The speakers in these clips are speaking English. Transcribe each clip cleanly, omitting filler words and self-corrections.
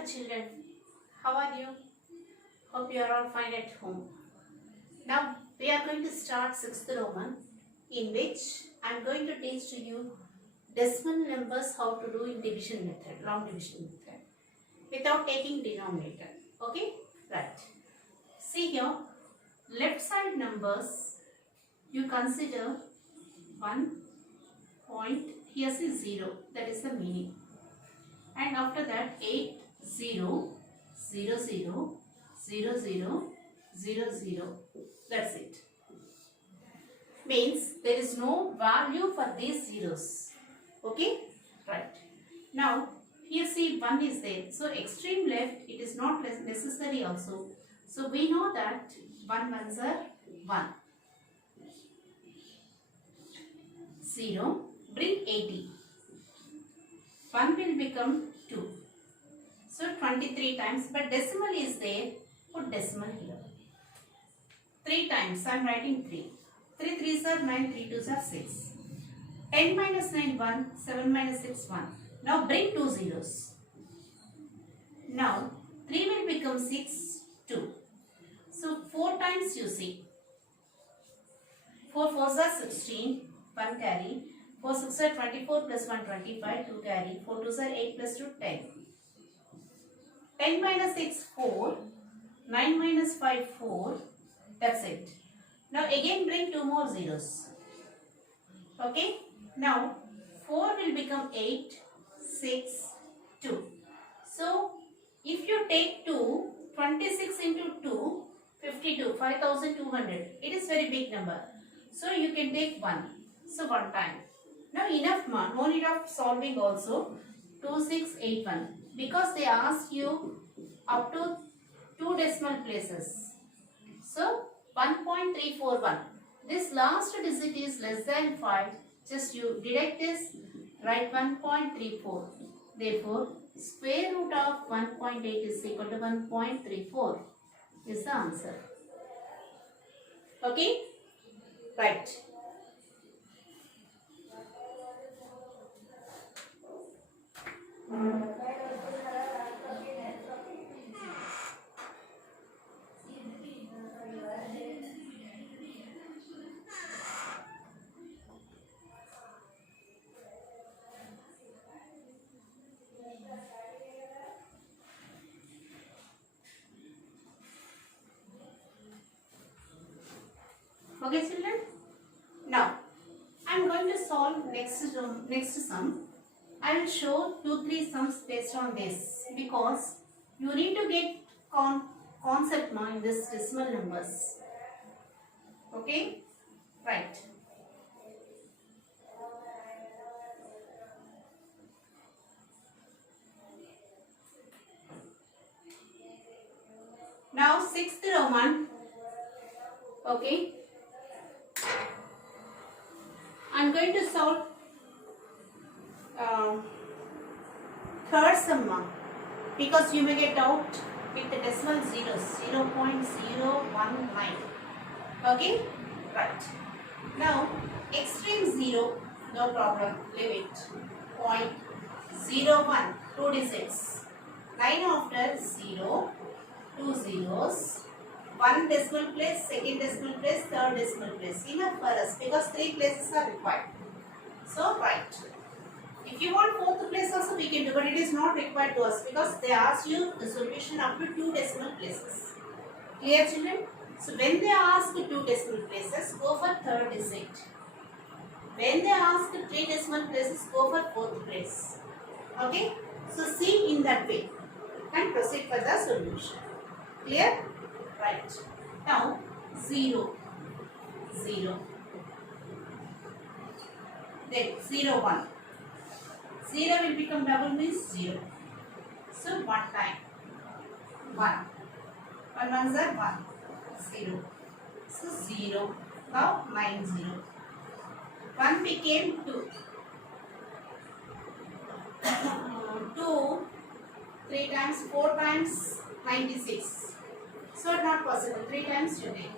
Hello children, how are you? Hope you are all fine at home. Now we are going to start 6th Roman, in which I am going to teach to you decimal numbers how to do in division method, long division method, without taking denominator. Okay? Right. See here, left side numbers you consider 1 point, here see 0, that is the meaning. And after that 8, 0, 0, 0, 0, 0, 0, 0. That's it. Means there is no value for these zeros. Okay? Right. Now, here see 1 is there. So, extreme left, it is not necessary also. So, we know that 1 ones are 1. 0, bring 80. 1 will become 2. So 23 times, but decimal is there, put decimal here. 3 times, I am writing 3. 3 3s are 9, 3 2s are 6. 10 minus 9, 1, 7 minus 6, 1. Now bring 2 zeros. Now 3 will become 6, 2. So 4 times you see. 4 4s are 16, 1 carry. 4 6 are 24 plus 1 25, 2 carry. 4 2s are 8 plus 2 10. 10 minus 6 4, 9 minus 5 4, that's it. Now again bring 2 more zeros. Okay. Now 4 will become 8, 6, 2. So if you take 2, 26 into 2, 52, 5200. It is very big number. So you can take 1. So 1 time. Now enough, no need of solving also. 2681. Because they ask you up to 2 decimal places. So 1.341. This last digit is less than 5. Just you deduct this, write 1.34. Therefore, square root of 1.8 is equal to 1.34 is the answer. Okay? Right. Okay children, now I am going to solve next sum. I will show 2-3 sums based on this because you need to get concept in this decimal numbers. Okay, right. Now 6th Roman. Okay. I am going to solve third sum because you may get doubt with the decimal zeros, 0.019. Okay, right. Now extreme 0, no problem, leave it. 0.01, 2 digits. 9 after 0, 2 zeros. 1 decimal place, second decimal place, third decimal place. Enough for us because 3 places are required. So, right. If you want 4th place also we can do, but it is not required to us because they ask you the solution up to 2 decimal places. Clear children? So, when they ask 2 decimal places, go for third digit. When they ask 3 decimal places, go for 4th place. Okay? So, see in that way and proceed for the solution. Clear? Right. Now 0, 0. Then 0, 1. 0 will become double means 0. So 1 time. 1. 1 ones are 1. 0. So 0. Now 9 0. 1 became 2. 2. 3 times, 4 times 96. So not possible. 3 times you take.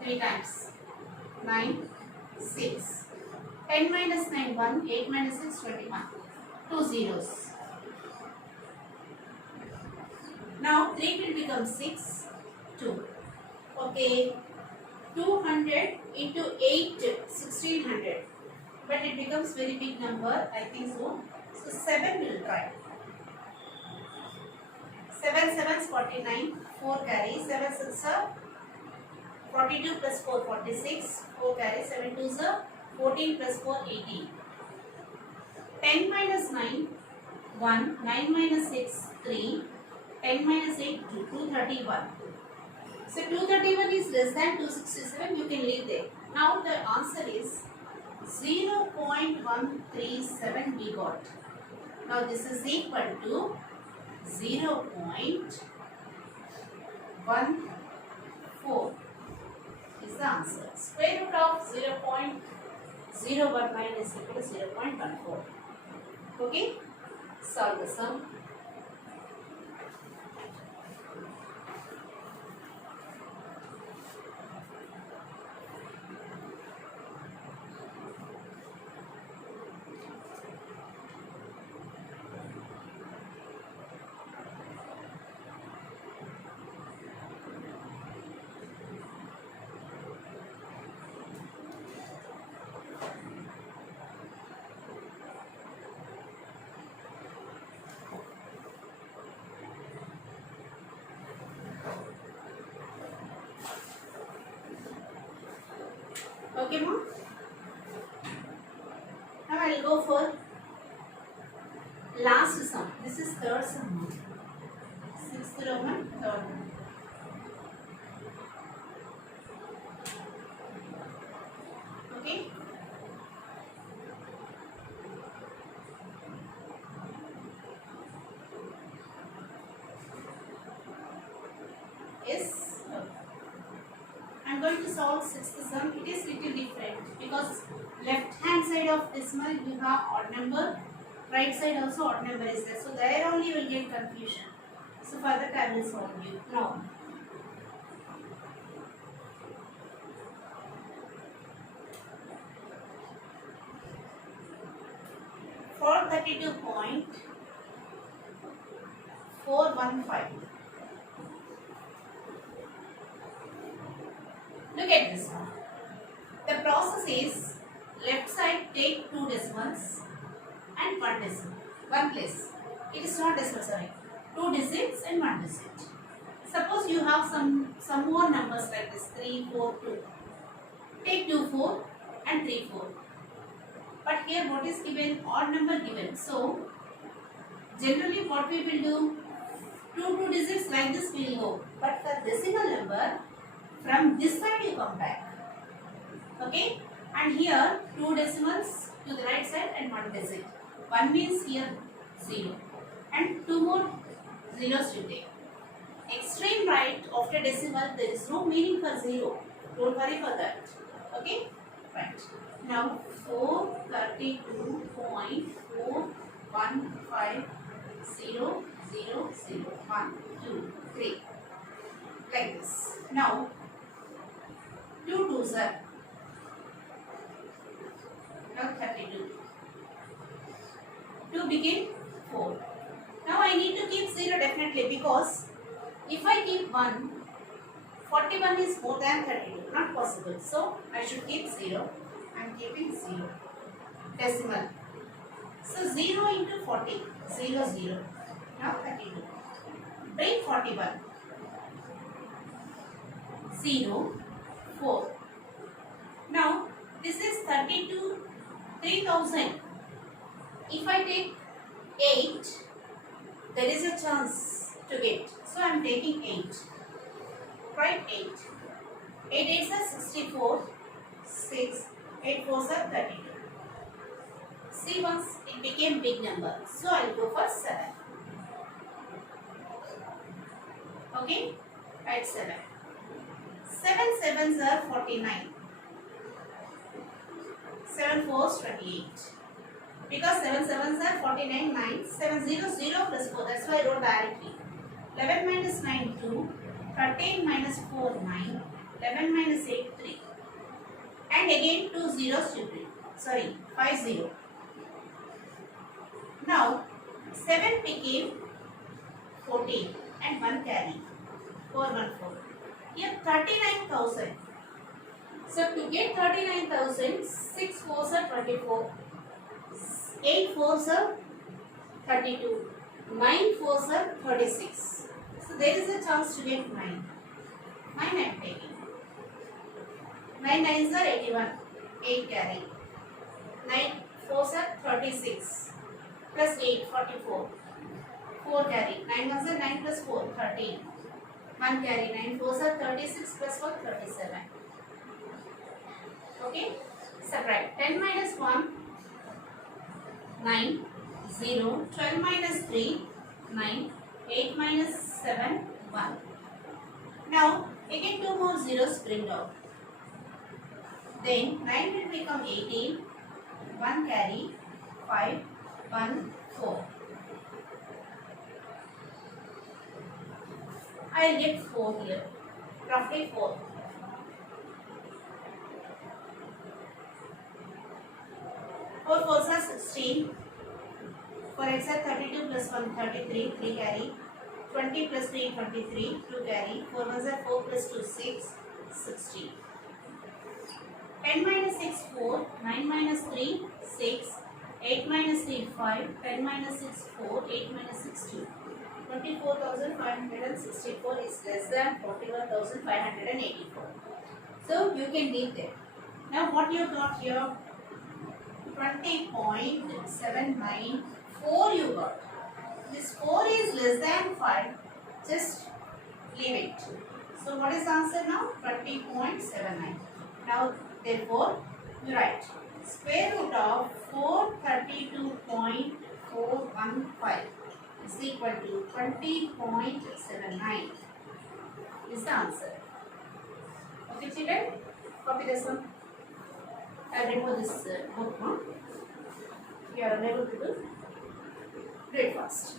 3 times. 9, 6. 10 minus 9, 1. 8 minus 6, 21. 2 zeros. Now 3 will become 6, 2. Okay, 200 into 8, 1600. But it becomes very big number, I think so. So 7 will try. 7 7s 49, 4 carry, 7 6 are 42 plus 4 46, 4 carry, 7 2s are 14 plus 4 18. 10 minus 9, 1, 9 minus 6, 3, 10 minus 8, 2, 231. So 231 is less than 267, you can leave there. Now the answer is 0.137 we got. Now this is equal to 0.14 is the answer. Square root of 0.019 is equal to 0.14. Okay, solve the sum. Okay, ma'am. Now I will go for last sum. This is third sum. Sixth Roman, third one. Okay. Yes. I am going to solve sixth sum. It is little different because left hand side of decimal you have odd number, right side also odd number is there. So there only you will get confusion. So for that I will solve you. Now, for 32.415. Look at this one. The process is left side take 2 decimals and 1 decimal, 1 place. It is not decimal, sorry. 2 digits and 1 digit. Suppose you have some more numbers like this 3, 4, 2. Take 2, 4 and 3, 4. But here what is given? Odd number given. So generally what we will do? 2 digits like this we will go. But for decimal number, from this side you come back. Okay, and here 2 decimals to the right side and 1 digit. 1 means here 0 and 2 more zeros you take. Extreme right after decimal there is no meaning for 0. Don't worry for that. Okay, right. Now 432.4150001 2 3 like this. Now 2 2s are now 32. 2 became 4. Now I need to keep 0 definitely because if I keep 1, 41 is more than 32. Not possible. So I should keep 0. I am keeping 0. Decimal. So 0 into 40. 0 0. Now 32. Bring 41. 0 4. Now this is 32 3000. If I take 8, there is a chance to get. So I am taking 8. Write 8. 8 8s are 64. 6. 8 4s are 32. See, once it became big number. So I will go for 7. Okay? Write 7. 7 7s are 49. 7 4s 28. Because 7 7s are 49, 9. 7 0 0 plus 4. That's why I wrote directly. 11 minus 9 2. 13 minus 4 9. 11 minus 8 3. And again 2 zeros you bring. Sorry, 5 0. Now 7 became 14 and 1 carry 414. Here 39,000. So to get 39,000, 6 fours are 24, 8 fours are 32, 9 fours are 36. So there is a chance to get 9. 9 I am taking. 9 nines are 81, 8 carry. 9 fours are 36, plus 8, 44. 4 carry. 9 ones are 9 plus 4, 13. 1 carry. 9 fours are 36 plus 4, 37. Okay? Subtract. 10 minus 1, 9. 0. 12 minus 3, 9. 8 minus 7, 1. Now, again 2 more zeros bring out. Then 9 will become 18. 1 carry. 5, 1, 4. I will get 4 here. Roughly 4. 4 fours are 16. 4x are 32 plus 1, 33. 3 carry. 20 plus 3, 23. 2 carry. 4 ones are 4 plus 2, 6. 60. 10 minus 6, 4. 9 minus 3, 6. 8 minus 3, 5. 10 minus 6, 4. 8 minus 6, 2. 24,564 is less than 41,584. So you can leave there. Now what you got here? 20.794 you got. This 4 is less than 5. Just leave it. So what is the answer now? 20.79. Now therefore you write square root of 432.415 is equal to 20.79 is the answer. Okay children, copy this one. I will remove this bookmark. You are unable to do it fast.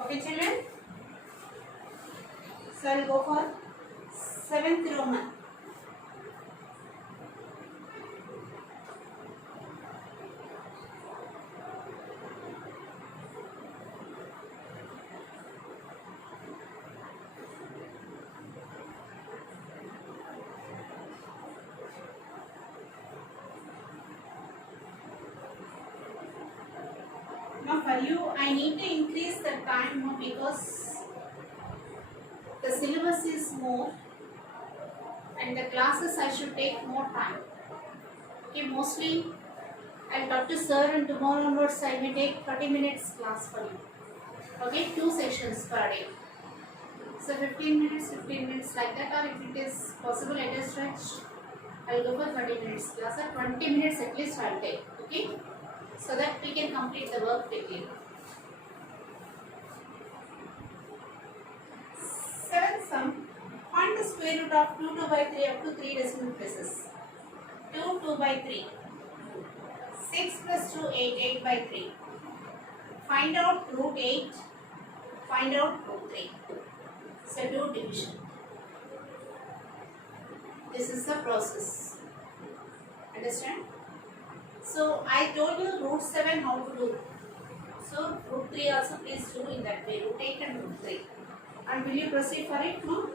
Okay children, so I will go for 7th Roman. Now for you, I need to increase the time more because the syllabus is more and the classes I should take more time. Okay, mostly I will talk to sir and tomorrow onwards I may take 30 minutes class for you. Okay, 2 sessions per day. So 15 minutes like that, or if it is possible at a stretch, I will go for 30 minutes class or 20 minutes at least I will take. Okay, so that we can complete the work quickly. 7th sum, find the square root of 2 by 3 up to 3 decimal places. 2 by 3. 6 plus 2, 8 by 3. Find out root 8, find out root 3. So do division. This is the process. Understand? So I told you root 7 how to do. So root 3 also please do in that way. Root 8 and root 3. And will you proceed for it? No?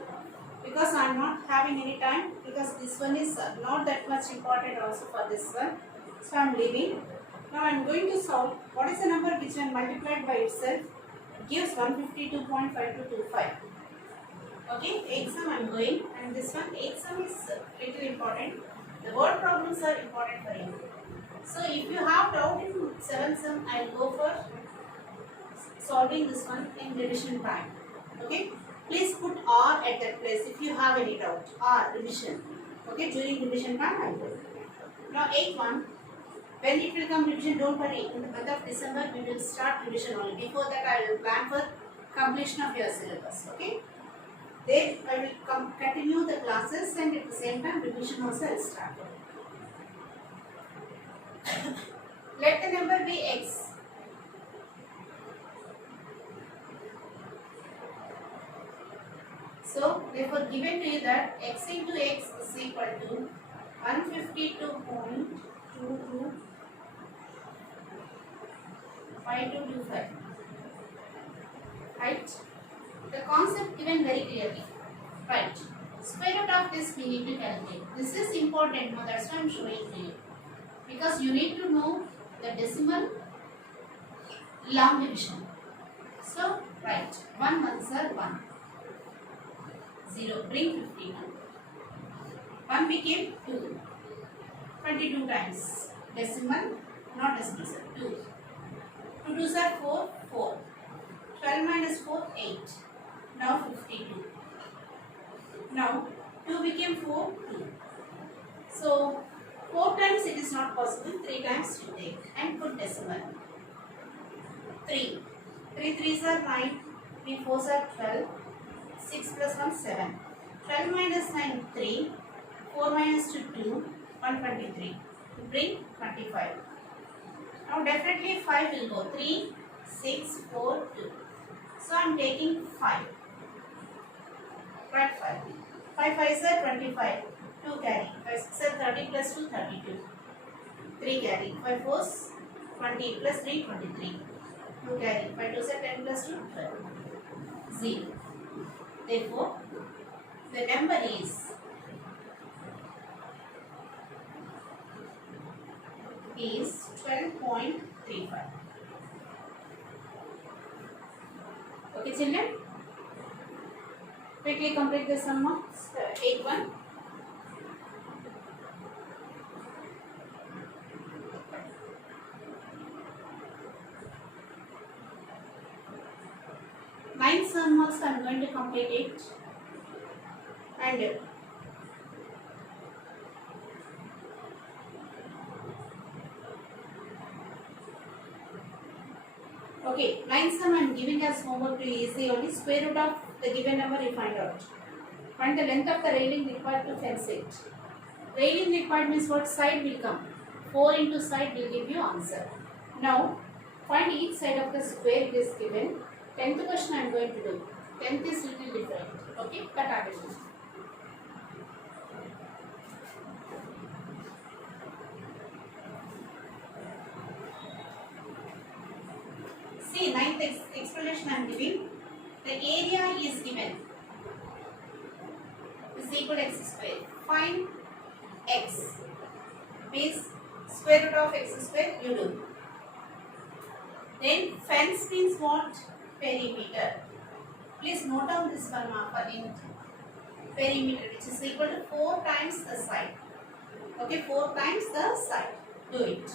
Because I am not having any time. Because this one is not that much important also for this one. So I am leaving. Now I am going to solve. What is the number which when multiplied by itself gives 152.5225. Okay, 8th sum I am going, and this one 8th sum is little important. The word problems are important for you. So if you have doubt in 7th sum, I will go for solving this one in division time. Okay, Please put R at that place if you have any doubt. R, revision. Okay, during revision time I will. Now 8th one. When it will come revision, don't worry. In the month of December, we will start revision only. Before that, I will plan for completion of your syllabus. Okay. Then I will continue the classes and at the same time revision also will start. Let the number be x. So therefore given to you that x into x is equal to 152.225225. Right? The concept given very clearly. Right. Square root of this we need to calculate. This is important. Now that's why I am showing to you. Because you need to know the decimal long division. So right. 1 ones are 1. 0. Bring 51. 1 became 2. 22 times. Decimal, not decimal, sir. 2. 2 2s are 4. 4. 12 minus 4, 8. Now 52. Now 2 became 4, 2. So 4 times it is not possible. 3 times you take and put decimal. 3. 3 3s are 9. 3 4s are 12. 6 plus 1, 7. 12 minus 9, 3. 4 minus 2, 2. 123. Bring 25. Now definitely 5 will go. 3, 6, 4, 2. So I am taking 5. Write 5. 5 5 is 25. 2 carry. 5 6 is 30 plus 2, 32. 3 carry. 5 4 is 20 plus 3, 23. 2 carry. 5 2 is 10 plus 2, 12. 0. Therefore, the number is 12.35. Okay, children? Quickly complete the sum of 8 1. Nine sum also I am going to complete it. And okay, 9 sum I am giving as homework to easy only. Square root of the given number you find out. Find the length of the railing required to fence it. Railing required means what side will come. 4 into side will give you answer. Now find each side of the square it is given. 10th question I am going to do. 10th is little different. Okay, but I will do. See, 9th explanation I am giving. The area is given. Is equal to x square. Find x. Means square root of x square you do. Then fence means what? Perimeter. Please note down this one for in perimeter, which is equal to 4 times the side. Okay, 4 times the side. Do it.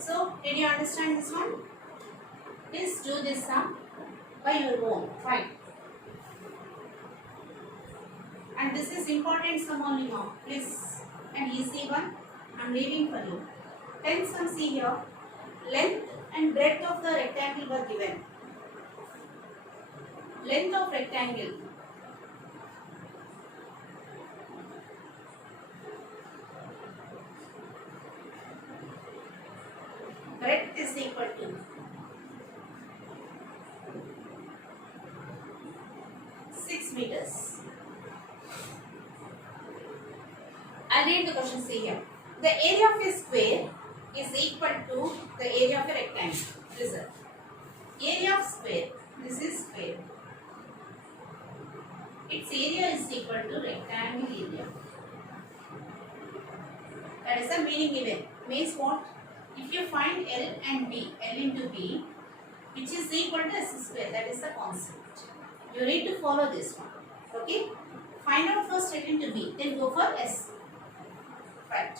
So, did you understand this one? Please do this sum by your own. Fine. And this is important sum only now. Please, and easy one. I am leaving for you. 10 sum, see here. Length and breadth of the rectangle were given. Length of rectangle. Breadth is equal to 6 meters. I'll read the question, see here. The area of a square is equal to the area of a rectangle. Listen. Area of square. This is square. Its area is equal to rectangle area. That is the meaning given. Means what? if you find L and B, L into B, which is equal to S square, that is the constant. You need to follow this one. Okay? Find out first L into B, then go for S. Right.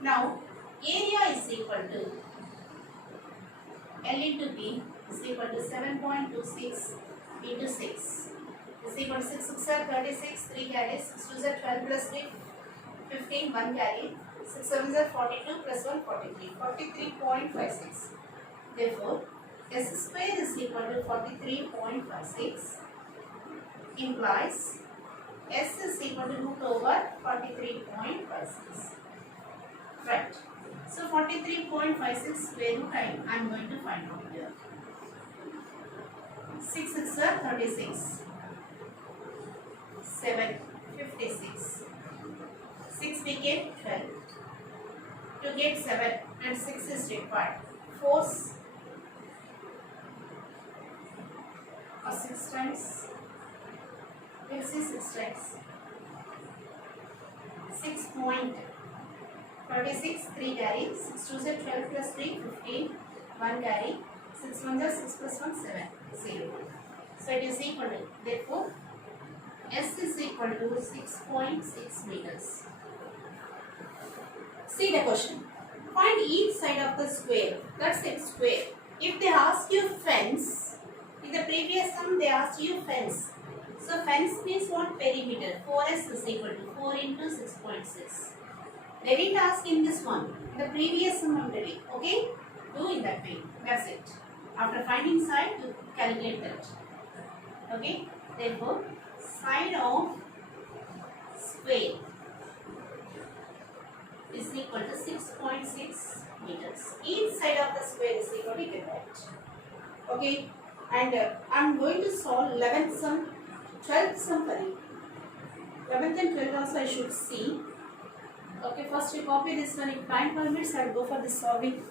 Now, area is equal to L into B is equal to 7.26 into 6 is equal to 6 6 are 36, 3 carries, 6 2 are 12 plus 3, 15, 1 carry, 6 7 are 42 plus 1, 43, 43.56. Therefore, S square is equal to 43.56 implies S is equal to root over 43.56. Right. So 43.56 square root I am going to find out here. 6 6 are 36. 7 56. 6 became 12. To get 7 and 6 is required. Force or 6 times. We'll see 6 times. 6.36, 3 carry, 6 2 is 12 plus 3, 15, 1 carry, 6 1 is 6 plus 1, 7, 0. So it is equal to, therefore, S is equal to 6.6 meters. See the question. Find each side of the square. That's it, square. If they ask you fence, in the previous sum they asked you fence. So fence means what? Perimeter. 4S is equal to 4 into 6.6. They didn't ask in this one. The previous sum only. Okay? Do in that way. That's it. After finding side, you calculate that. Okay? Therefore, side of square is equal to 6.6 meters. Each side of the square is equal to that. Okay? And I am going to solve 11th sum, 12th sum. 11th and 12th also I should see. Okay, first you copy this one. If time permits, I will go for the solving.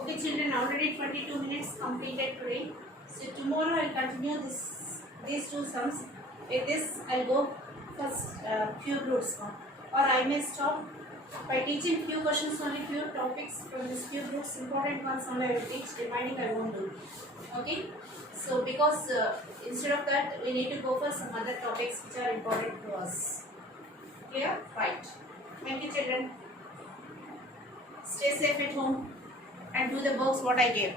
Okay children, already 22 minutes completed today. So tomorrow I will continue these two sums. With this I will go first cube roots one. Or I may stop by teaching few questions only, few topics from this cube roots. Important ones only I will teach, remaining I won't do. Okay. So because instead of that we need to go for some other topics which are important to us. Clear? Right. Thank you children. Stay safe at home and do the works what I gave.